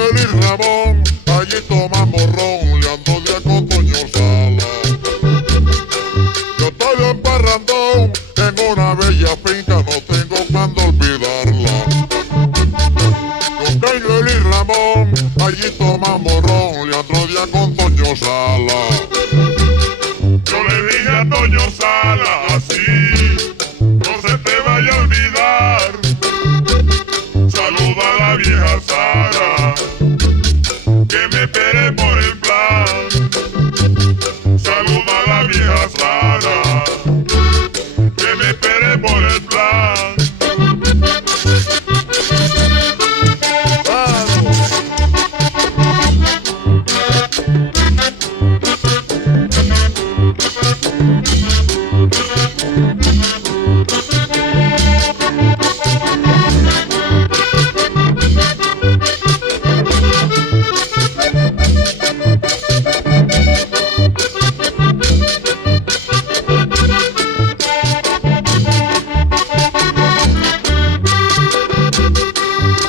Ángel y Ramón, allí tomamos ron, Leandro Díaz con Toño Sala. Yo estoy en parrandón, en una bella finca, no tengo cuándo olvidarla. Con Ángel y Ramón, allí tomamos ron, Leandro Díaz con Toño Sala. Yo le dije a Toño Sala así, no se te vaya a olvidar. Saluda a la vieja Sara, que me espere por el plan. Saluda a la vieja Sara, que me espere por el plan.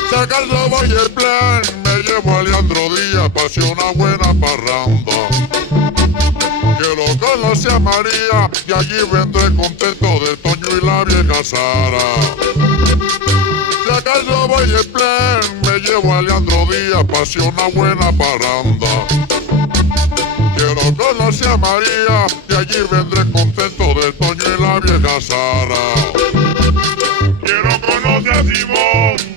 Sacando voy el plan, me llevo a Leandro Díaz, pasé una buena parranda. Que lo conoce a María, y allí vendré contento de Toño y la vieja Sara. Si acaso voy el plan, me llevo a Leandro Díaz, pasé una buena parranda. Que lo conoce a María, y allí vendré contento de Toño y la vieja Sara. Quiero conocer a Simón,